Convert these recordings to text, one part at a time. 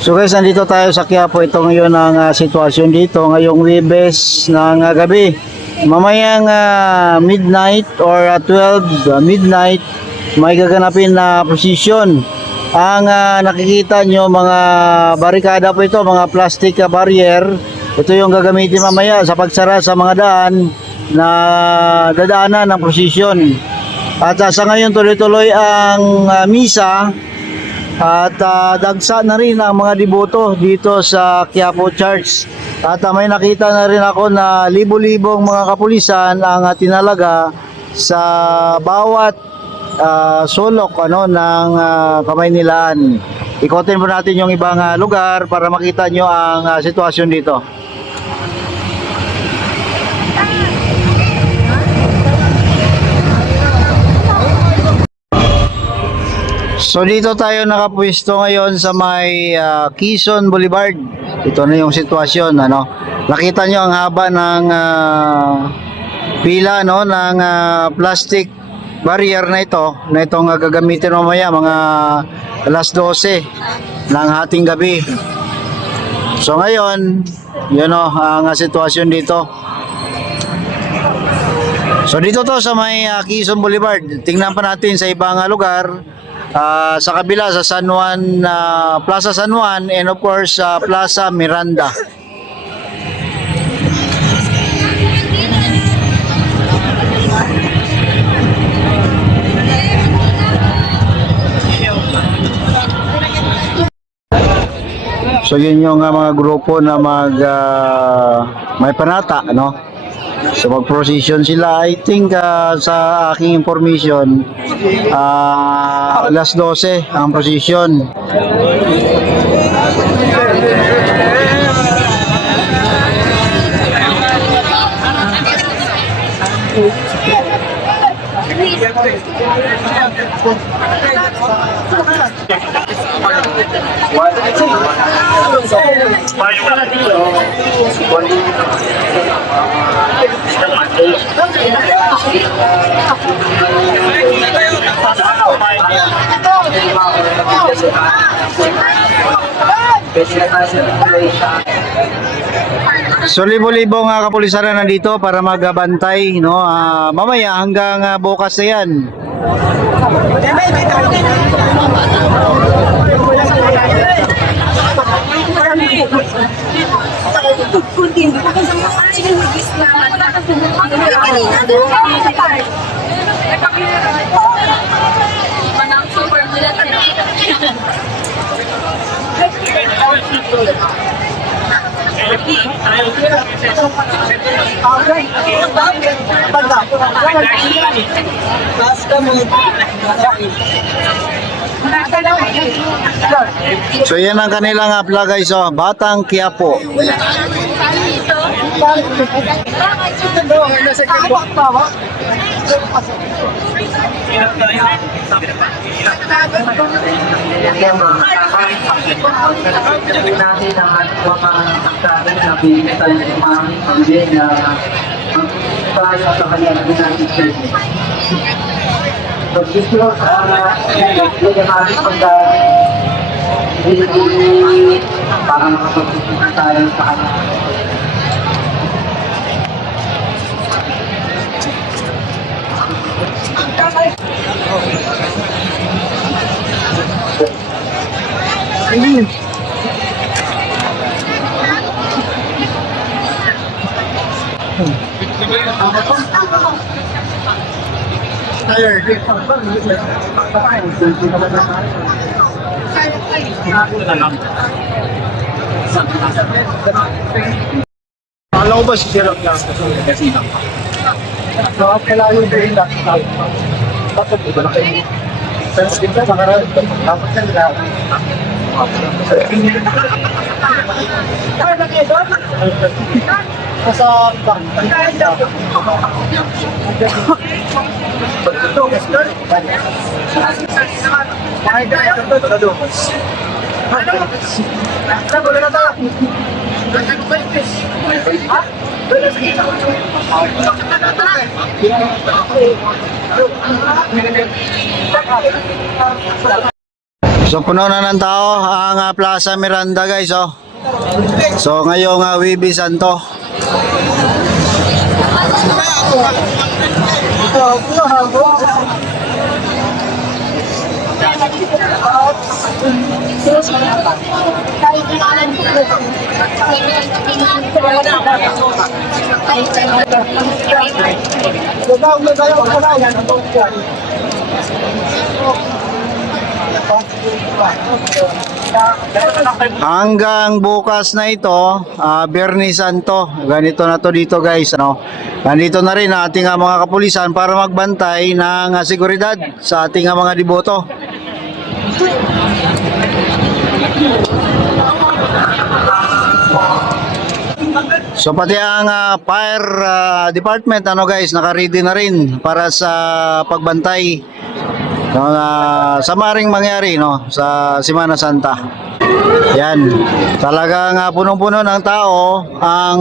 So guys, nandito tayo sa Quiapo. Ito ngayon ang sitwasyon dito ngayong Webes ng gabi. Mamayang midnight or 12 midnight may gaganapin na procession. Ang nakikita nyo mga barikada po ito, mga plastic barrier. Ito yung gagamitin mamaya sa pagsara sa mga daan na dadaanan ng procession. At sa ngayon tuloy-tuloy ang misa. At dagsa na rin ang mga deboto dito sa Quiapo Church. At may nakita na rin ako na libo-libong mga kapulisan ang tinalaga sa bawat sulok ng Kamaynilaan. Ikotin po natin yung ibang lugar para makita nyo ang sitwasyon dito. So dito tayo nakapwesto ngayon sa may Quezon Boulevard. Ito na yung sitwasyon, Nakita nyo ang haba ng pila ng plastic barrier na itong gagamitin mamaya mga alas 12 ng hating gabi. So ngayon, yun ang sitwasyon dito. So dito to sa may Quezon Boulevard. Tingnan pa natin sa ibang lugar. Sa kabila sa San Juan, Plaza San Juan, and of course Plaza Miranda. So yun yung mga grupo na may panata, So mag-procession sila. I think sa aking information alas 12 ang procession. So libo-libo nga kapulisan na nandito para magbantay, mamaya hanggang bukas na yan. So yan ang kanilang flag guys, Batang Quiapo. Natin ang mga pagsabi na pinitay ng mga pamilya na magpapaya sa kanyang ginagawa. So, gusto sa nagamari pagka para makapagpupunta tayo sa kanya. Alam ko ba si Sir Rock lang kasi lang. So, kailangan yung very last time. Bakit ba na kayo? Pero dito sa karan, dapat ka nila. Sa bank. So puno na ng tao ang Plaza Miranda guys oh. So ngayong Wibi Santo. Hanggang bukas na ito, Biyernes Santo. Ganito na to dito guys, ano. Nandito na rin ang ating mga kapulisan para magbantay ng seguridad sa ating mga deboto. So pati ang fire department ano guys, naka-ready na rin para sa pagbantay sa maring mangyari no sa Semana Santa. Yan. Talagang punong-puno ng tao ang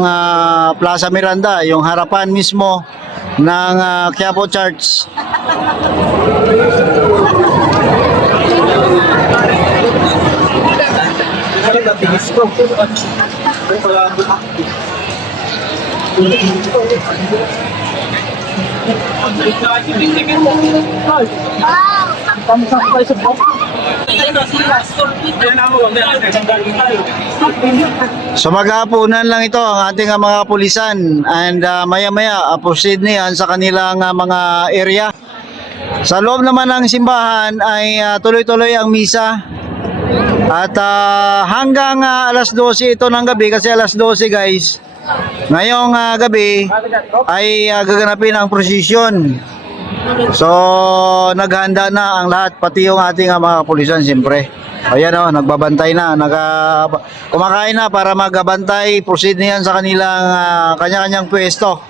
Plaza Miranda, yung harapan mismo ng Quiapo Church. So maghapunan lang ito ang ating mga pulisan and maya-maya proceed niyan sa kanilang mga area. Sa loob naman ng simbahan ay tuloy-tuloy ang misa. At hanggang alas 12 ito ng gabi kasi alas 12 guys. Ngayong gabi ay gaganapin ang prosesyon. So naghanda na ang lahat pati yung ating mga kapulisan siyempre. Ayan o, nagbabantay na, kumakain na para magbantay, proceed niyan sa kanilang kanya-kanyang pwesto.